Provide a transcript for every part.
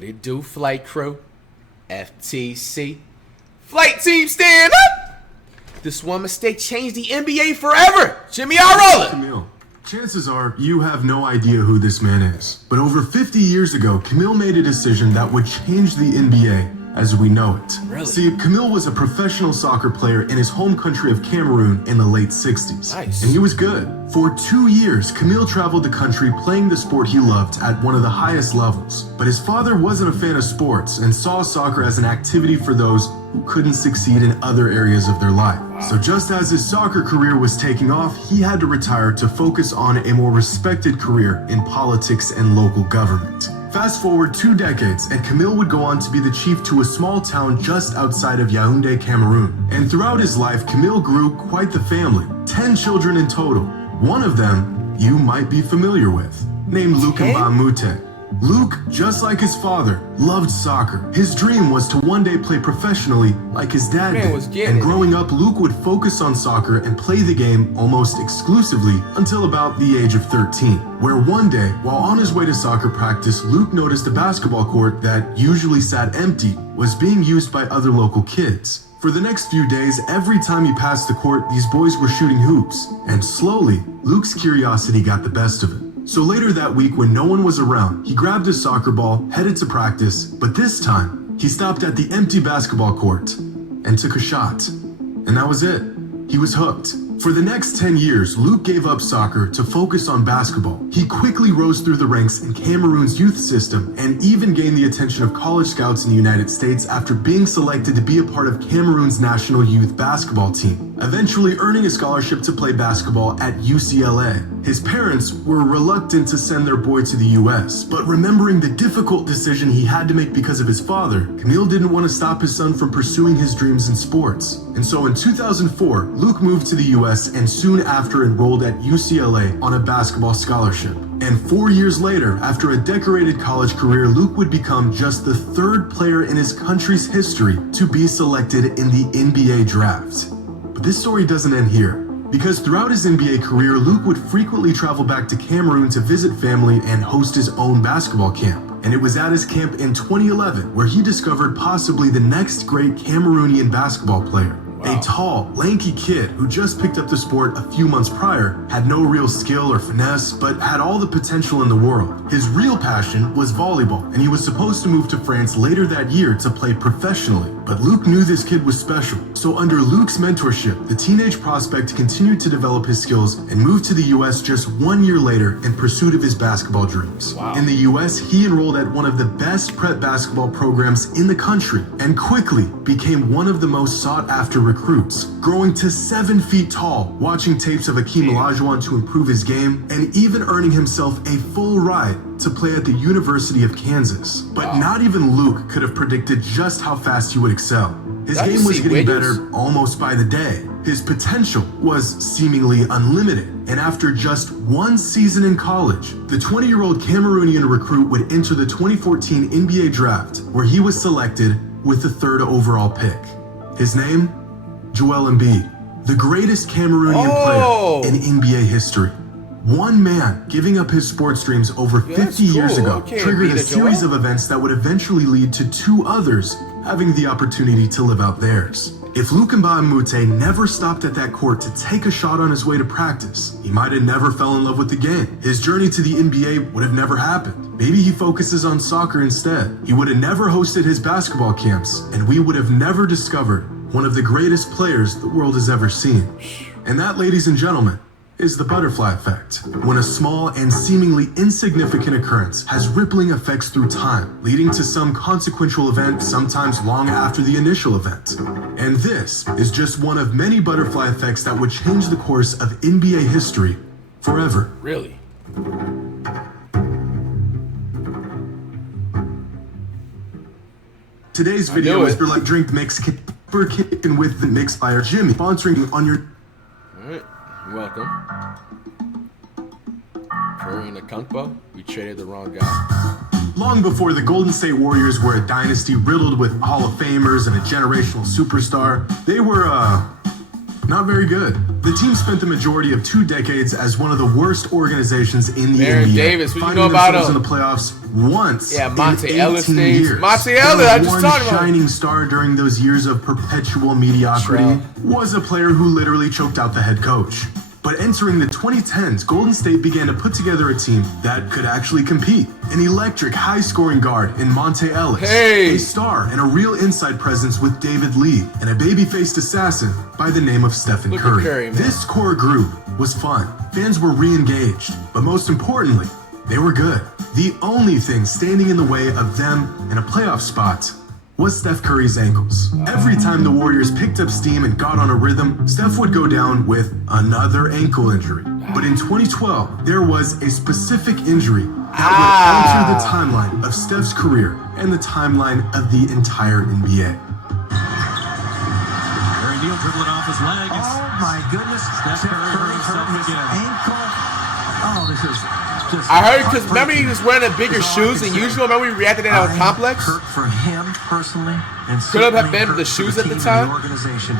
What it do, flight crew? FTC. Flight team, stand up! This one mistake changed the NBA forever. Jimmy Roller. Camille, chances are you have no idea who this man is. But over 50 years ago, Camille made a decision that would change the NBA as we know it. Really? See, Camille was a professional soccer player in his home country of Cameroon in the late 60s. Nice. And he was good. For 2 years, Camille traveled the country playing the sport he loved at one of the highest levels. But his father wasn't a fan of sports and saw soccer as an activity for those who couldn't succeed in other areas of their life. Wow. So just as his soccer career was taking off, he had to retire to focus on a more respected career in politics and local government. Fast forward 2 decades, and Camille would go on to be the chief to a small town just outside of Yaoundé, Cameroon. And throughout his life, Camille grew quite the family, 10 children in total. One of them you might be familiar with, named Luc Mbamute. Luc, just like his father, loved soccer. His dream was to one day play professionally like his dad did. And growing up, Luc would focus on soccer and play the game almost exclusively until about the age of 13, where one day, while on his way to soccer practice, Luc noticed a basketball court that usually sat empty was being used by other local kids. For the next few days, every time he passed the court, these boys were shooting hoops. And slowly, Luc's curiosity got the best of it. So later that week, when no one was around, he grabbed his soccer ball, headed to practice, but this time, he stopped at the empty basketball court and took a shot. And that was it. He was hooked. For the next 10 years, Luc gave up soccer to focus on basketball. He quickly rose through the ranks in Cameroon's youth system and even gained the attention of college scouts in the United States after being selected to be a part of Cameroon's national youth basketball team, eventually earning a scholarship to play basketball at UCLA. His parents were reluctant to send their boy to the US, but remembering the difficult decision he had to make because of his father, Camille didn't want to stop his son from pursuing his dreams in sports. And so in 2004, Luc moved to the US and soon after enrolled at UCLA on a basketball scholarship. And 4 years later, after a decorated college career, Luc would become just the 3rd player in his country's history to be selected in the NBA draft. But this story doesn't end here, because throughout his NBA career, Luc would frequently travel back to Cameroon to visit family and host his own basketball camp. And it was at his camp in 2011 where he discovered possibly the next great Cameroonian basketball player. Wow. A tall, lanky kid who just picked up the sport a few months prior, had no real skill or finesse, but had all the potential in the world. His real passion was volleyball, and he was supposed to move to France later that year to play professionally. But Luc knew this kid was special, so under Luc's mentorship, the teenage prospect continued to develop his skills and moved to the US just 1 year later in pursuit of his basketball dreams. Wow. In the US, he enrolled at one of the best prep basketball programs in the country and quickly became one of the most sought-after recruits, growing to 7 feet tall, watching tapes of Akeem Olajuwon to improve his game, and even earning himself a full ride to play at the University of Kansas. But not even Luc could have predicted just how fast he would excel. His game was getting better almost by the day. His potential was seemingly unlimited. And after just 1 season in college, the 20-year-old Cameroonian recruit would enter the 2014 NBA draft, where he was selected with the 3rd overall pick. His name? Joel Embiid, the greatest Cameroonian player in NBA history. One man giving up his sports dreams over 50 years ago triggered a series of events that would eventually lead to 2 others having the opportunity to live out theirs. If Luc Mbamute never stopped at that court to take a shot on his way to practice, he might have never fell in love with the game. His journey to the NBA would have never happened. Maybe he focuses on soccer instead. He would have never hosted his basketball camps, and we would have never discovered one of the greatest players the world has ever seen. And that, ladies and gentlemen, is the butterfly effect, when a small and seemingly insignificant occurrence has rippling effects through time, leading to some consequential event sometimes long after the initial event. And this is just one of many butterfly effects that would change the course of NBA history forever. Really? Today's video is for like drink mix kicking with the mix fire Jimmy, sponsoring on your... Alright. Welcome. Curry and Akunkbo. We traded the wrong guy. Long before the Golden State Warriors were a dynasty riddled with Hall of Famers and a generational superstar, they were not very good. The team spent the majority of 2 decades as one of the worst organizations in the Baron NBA, Davis, what you finding know about themselves him? in the playoffs once Yeah, Monte in 18 Ellis things. years. Monte Ellis, I just one talked about him. shining star during those years of perpetual mediocrity was a player who literally choked out the head coach. But entering the 2010s, Golden State began to put together a team that could actually compete. An electric, high-scoring guard in Monte Ellis, a star and a real inside presence with David Lee, and a baby-faced assassin by the name of Stephen Curry. This core group was fun. Fans were re-engaged, but most importantly, they were good. The only thing standing in the way of them in a playoff spot was Steph Curry's ankles. Every time the Warriors picked up steam and got on a rhythm, Steph would go down with another ankle injury. But in 2012, there was a specific injury that would alter the timeline of Steph's career and the timeline of the entire NBA. Harry Neal dribbling off his leg. Oh my goodness. Steph Curry hurt himself again. Ankle. Oh, this is just I heard because remember he was wearing bigger shoes than usual. Remember we reacted to that on Complex? Hurt for him personally, and could have been the shoes at the time. Organization.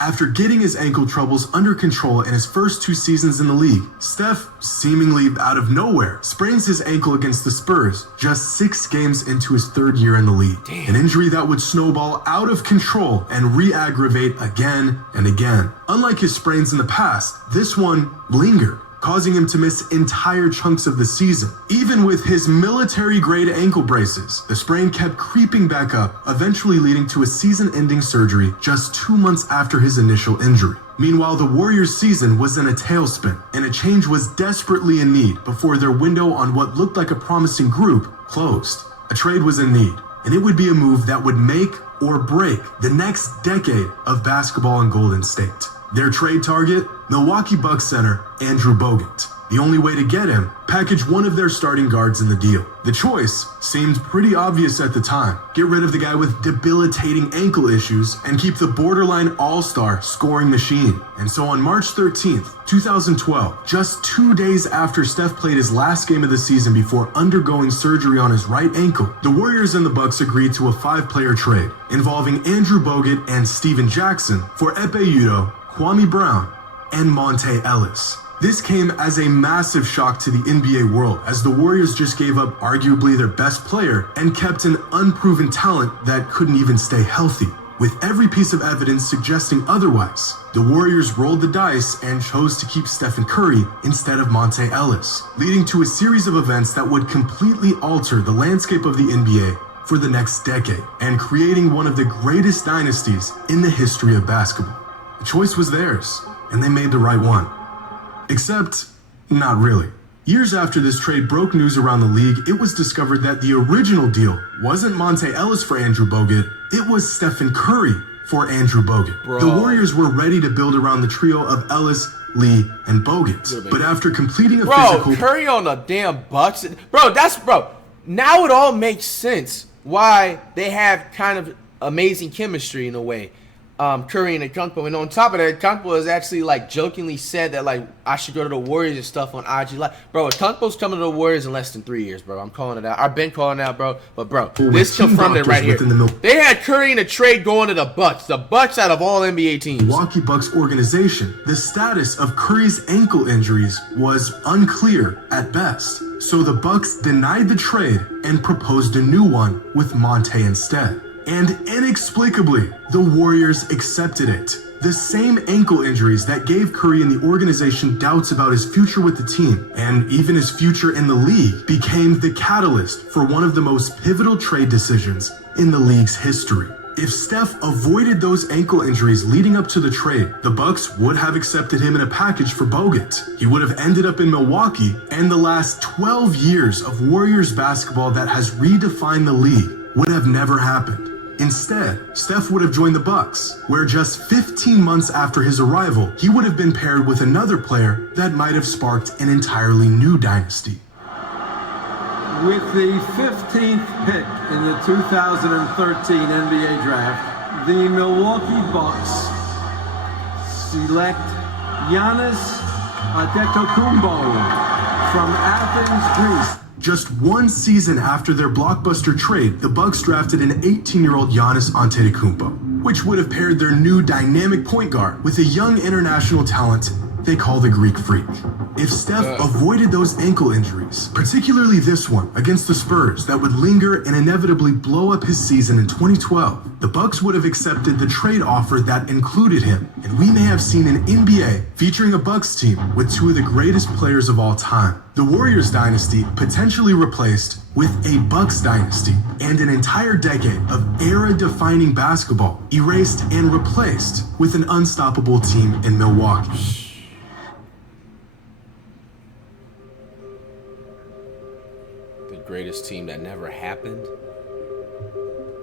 After getting his ankle troubles under control in his first 2 seasons in the league, Steph, seemingly out of nowhere, sprains his ankle against the Spurs just 6 games into his 3rd year in the league. An injury that would snowball out of control and re-aggravate again and again. Unlike his sprains in the past, this one lingered, causing him to miss entire chunks of the season. Even with his military-grade ankle braces, the sprain kept creeping back up, eventually leading to a season-ending surgery just 2 months after his initial injury. Meanwhile, the Warriors' season was in a tailspin, and a change was desperately in need before their window on what looked like a promising group closed. A trade was in need, and it would be a move that would make or break the next decade of basketball in Golden State. Their trade target? Milwaukee Bucks center Andrew Bogut. The only way to get him, package one of their starting guards in the deal. The choice seemed pretty obvious at the time. Get rid of the guy with debilitating ankle issues and keep the borderline all-star scoring machine. And so on March 13th, 2012, just 2 days after Steph played his last game of the season before undergoing surgery on his right ankle, the Warriors and the Bucks agreed to a 5-player trade involving Andrew Bogut and Steven Jackson for Ekpe Udoh, Kwame Brown, and Monte Ellis. This came as a massive shock to the NBA world, as the Warriors just gave up arguably their best player and kept an unproven talent that couldn't even stay healthy. With every piece of evidence suggesting otherwise, the Warriors rolled the dice and chose to keep Stephen Curry instead of Monte Ellis, leading to a series of events that would completely alter the landscape of the NBA for the next decade and creating one of the greatest dynasties in the history of basketball. The choice was theirs, and they made the right one. Except, not really. Years after this trade broke news around the league, it was discovered that the original deal wasn't Monte Ellis for Andrew Bogut, it was Stephen Curry for Andrew Bogut. Bro. The Warriors were ready to build around the trio of Ellis, Lee, and Bogut. But after completing a physical... Curry on the damn Bucks. Bro, now it all makes sense why they have kind of amazing chemistry in a way. Curry and Okunkpo, and on top of that, Okunkpo has actually like jokingly said that like I should go to the Warriors and stuff on IG Live. Bro, Okunkpo's coming to the Warriors in less than 3 years, bro. I'm calling it out. I've been calling it out, bro. But bro, this confirmed it right here. They had Curry in a trade going to the Bucks. The Bucks out of all NBA teams. Milwaukee Bucks organization. The status of Curry's ankle injuries was unclear at best. So the Bucks denied the trade and proposed a new one with Monte instead. And inexplicably, the Warriors accepted it. The same ankle injuries that gave Curry and the organization doubts about his future with the team, and even his future in the league, became the catalyst for one of the most pivotal trade decisions in the league's history. If Steph avoided those ankle injuries leading up to the trade, the Bucks would have accepted him in a package for Bogut. He would have ended up in Milwaukee, and the last 12 years of Warriors basketball that has redefined the league would have never happened. Instead, Steph would have joined the Bucks, where just 15 months after his arrival, he would have been paired with another player that might have sparked an entirely new dynasty. With the 15th pick in the 2013 NBA Draft, the Milwaukee Bucks select Giannis Antetokounmpo from Athens, Greece. Just one season after their blockbuster trade, the Bucks drafted an 18-year-old Giannis Antetokounmpo. which would have paired their new dynamic point guard with a young international talent they call the Greek Freak. If Steph avoided those ankle injuries, particularly this one against the Spurs that would linger and inevitably blow up his season in 2012, the Bucks would have accepted the trade offer that included him, and we may have seen an NBA featuring a Bucks team with two of the greatest players of all time. The Warriors dynasty potentially replaced with a Bucks dynasty, and an entire decade of era-defining basketball erased and replaced with an unstoppable team in Milwaukee. Greatest team that never happened.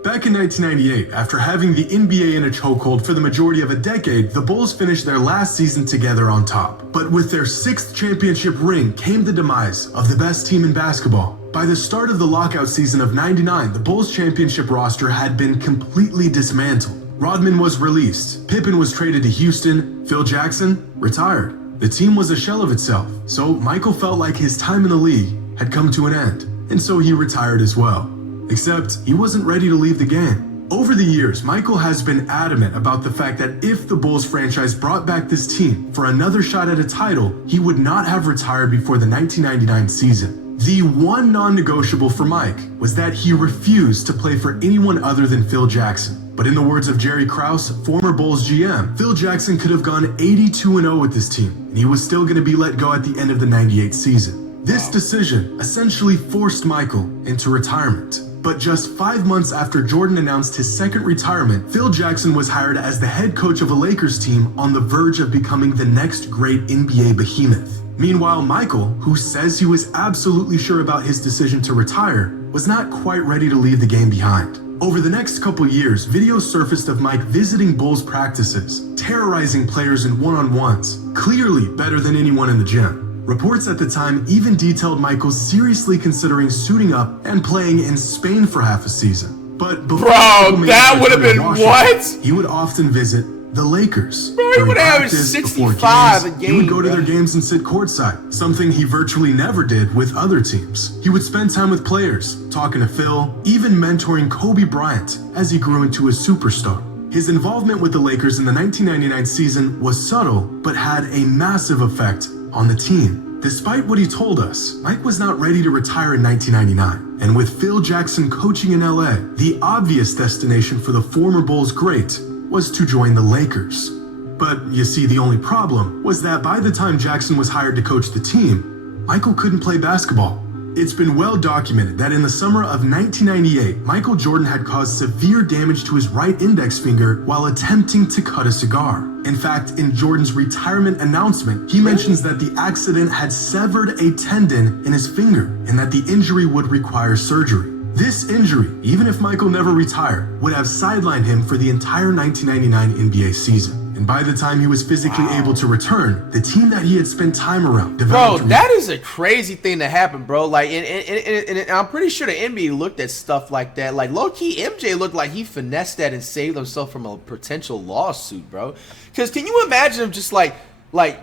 Back in 1998, after having the NBA in a chokehold for the majority of a decade, the Bulls finished their last season together on top. But with their 6th championship ring came the demise of the best team in basketball. By the start of the lockout season of '99, the Bulls championship roster had been completely dismantled. Rodman was released, Pippen was traded to Houston, Phil Jackson retired. The team was a shell of itself, so Michael felt like his time in the league had come to an end. And so he retired as well. Except he wasn't ready to leave the game. Over the years, Michael has been adamant about the fact that if the Bulls franchise brought back this team for another shot at a title, he would not have retired before the 1999 season. The one non-negotiable for Mike was that he refused to play for anyone other than Phil Jackson. But in the words of Jerry Krause, former Bulls GM, Phil Jackson could have gone 82-0 with this team, and he was still going to be let go at the end of the '98 season. This decision essentially forced Michael into retirement. But just 5 months after Jordan announced his second retirement, Phil Jackson was hired as the head coach of a Lakers team on the verge of becoming the next great NBA behemoth. Meanwhile, Michael, who says he was absolutely sure about his decision to retire, was not quite ready to leave the game behind. Over the next couple years, videos surfaced of Mike visiting Bulls practices, terrorizing players in one-on-ones, clearly better than anyone in the gym. Reports at the time even detailed Michael seriously considering suiting up and playing in Spain for half a season. But before that would have been what? He would often visit the Lakers. Bro, he would have 65 a game. He would go to their games and sit courtside, something he virtually never did with other teams. He would spend time with players, talking to Phil, even mentoring Kobe Bryant as he grew into a superstar. His involvement with the Lakers in the 1999 season was subtle, but had a massive effect on the team. Despite what he told us, Mike was not ready to retire in 1999. And with Phil Jackson coaching in LA, the obvious destination for the former Bulls great was to join the Lakers. But you see, the only problem was that by the time Jackson was hired to coach the team, Michael couldn't play basketball. It's been well documented that in the summer of 1998, Michael Jordan had caused severe damage to his right index finger while attempting to cut a cigar. In fact, in Jordan's retirement announcement, he mentions that the accident had severed a tendon in his finger and that the injury would require surgery. This injury, even if Michael never retired, would have sidelined him for the entire 1999 NBA season. And by the time he was physically able to return, the team that he had spent time around developed. Bro, that is a crazy thing to happen, bro. Like, and I'm pretty sure the NBA looked at stuff like that. Like, low-key, MJ looked like he finessed that and saved himself from a potential lawsuit, bro. Because can you imagine him just like,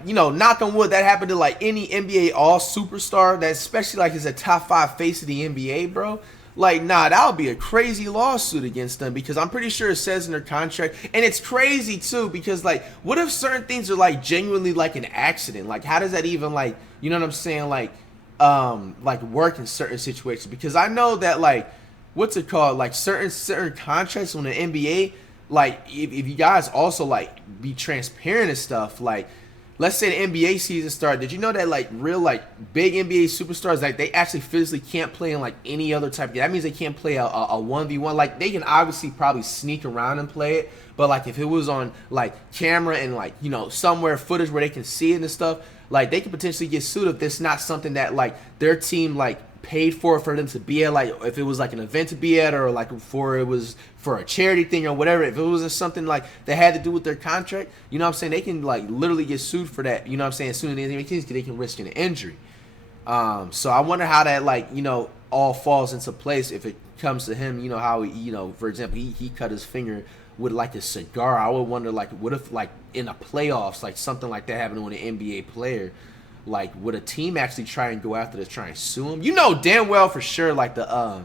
you know, knock on wood, that happened to, like, any NBA all-superstar that especially, like, is a top 5 face of the NBA, bro? Like, nah, that would be a crazy lawsuit against them because I'm pretty sure it says in their contract. And it's crazy, too, because, like, what if certain things are, like, genuinely, like, an accident? Like, how does that even, like, you know what I'm saying, like, work in certain situations? Because I know that, like, what's it called? Like, certain contracts on the NBA, like, if you guys also, like, be transparent and stuff, like, let's say the NBA season started. Did you know that, like, real, like, big NBA superstars, like, they actually physically can't play in, like, any other type of game? That means they can't play a 1v1. Like, they can obviously probably sneak around and play it, but, like, if it was on, like, camera and, like, you know, somewhere footage where they can see it and stuff, like, they could potentially get sued if it's not something that, like, their team, like, paid for them to be at, like, if it was like an event to be at, or like before it was for a charity thing or whatever. If it wasn't something like that had to do with their contract, you know what I'm saying, they can, like, literally get sued for that, you know what I'm saying, as soon as they can risk an injury. So I wonder how that, like, you know, all falls into place if it comes to him, you know, how he, you know, for example, he cut his finger with, like, a cigar. I would wonder, like, what if, like, in the playoffs, like, something like that happened with an NBA player. Like, would a team actually try and go after this, try and sue him? You know damn well for sure, like, the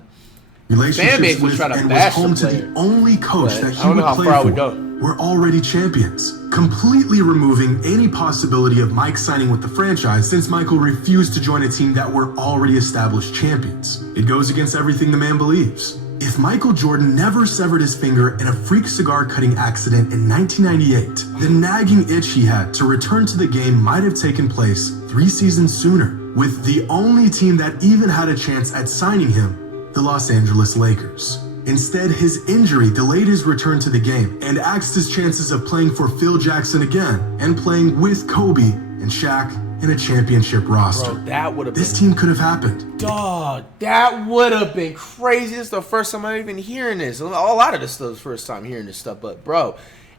base relationships was with, trying to and was bash home the to the player. only coach But that I he don't know would how play far I for would go. were already champions, completely removing any possibility of Mike signing with the franchise since Michael refused to join a team that were already established champions. It goes against everything the man believes. If Michael Jordan never severed his finger in a freak cigar cutting accident in 1998, the nagging itch he had to return to the game might have taken place 3 seasons sooner, with the only team that even had a chance at signing him, the Los Angeles Lakers. Instead, his injury delayed his return to the game and axed his chances of playing for Phil Jackson again and playing with Kobe and Shaq in a championship roster. Bro, that would have This been... team could have happened. Dog, that would have been crazy. This is the first time I'm even hearing this. A lot of this stuff is the first time hearing this stuff. But, bro,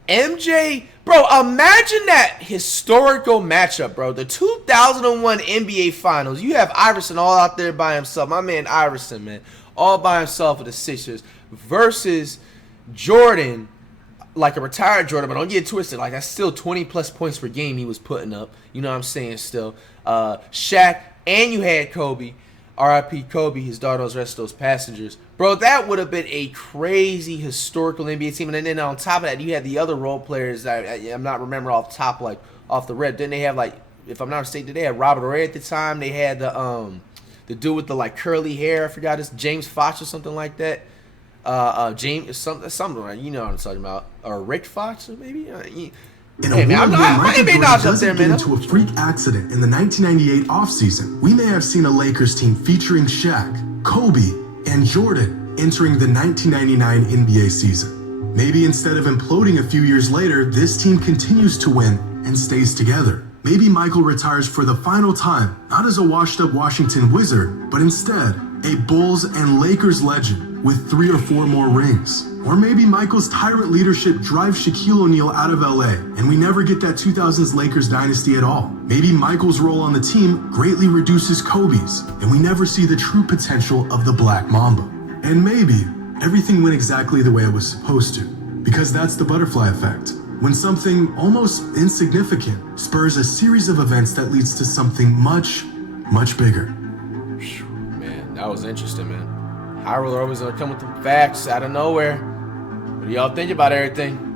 MJ... Bro, imagine that historical matchup, bro. The 2001 NBA Finals. You have Iverson all out there by himself. My man Iverson, man. All by himself with the Sixers. Versus Jordan, like a retired Jordan, but don't get twisted. Like, that's still 20-plus points per game he was putting up. You know what I'm saying still. Shaq, and you had Kobe. R.I.P. Kobe, his daughter, those rest of those passengers. Bro, that would have been a crazy historical NBA team. And then on top of that, you had the other role players that I'm not remembering off the top, like, off the rip. Then they have, like, if I'm not mistaken, they had Robert Ray at the time. They had the dude with the, like, curly hair. I forgot his James Fox or something like that. James, something like, you know what I'm talking about. Or Rick Fox, or maybe? In Hey, a man, world where I Michael ain't been Jordan out there, doesn't man. get into a freak accident in the 1998 offseason, we may have seen a Lakers team featuring Shaq, Kobe, and Jordan entering the 1999 NBA season. Maybe instead of imploding a few years later, this team continues to win and stays together. Maybe Michael retires for the final time, not as a washed-up Washington Wizard, but instead a Bulls and Lakers legend with 3 or 4 more rings. Or maybe Michael's tyrant leadership drives Shaquille O'Neal out of LA and we never get that 2000s Lakers dynasty at all. Maybe Michael's role on the team greatly reduces Kobe's and we never see the true potential of the Black Mamba. And maybe everything went exactly the way it was supposed to, because that's the butterfly effect. When something almost insignificant spurs a series of events that leads to something much, much bigger. Man, that was interesting, man. Hyrule always gonna come with the facts out of nowhere. What do y'all think about everything?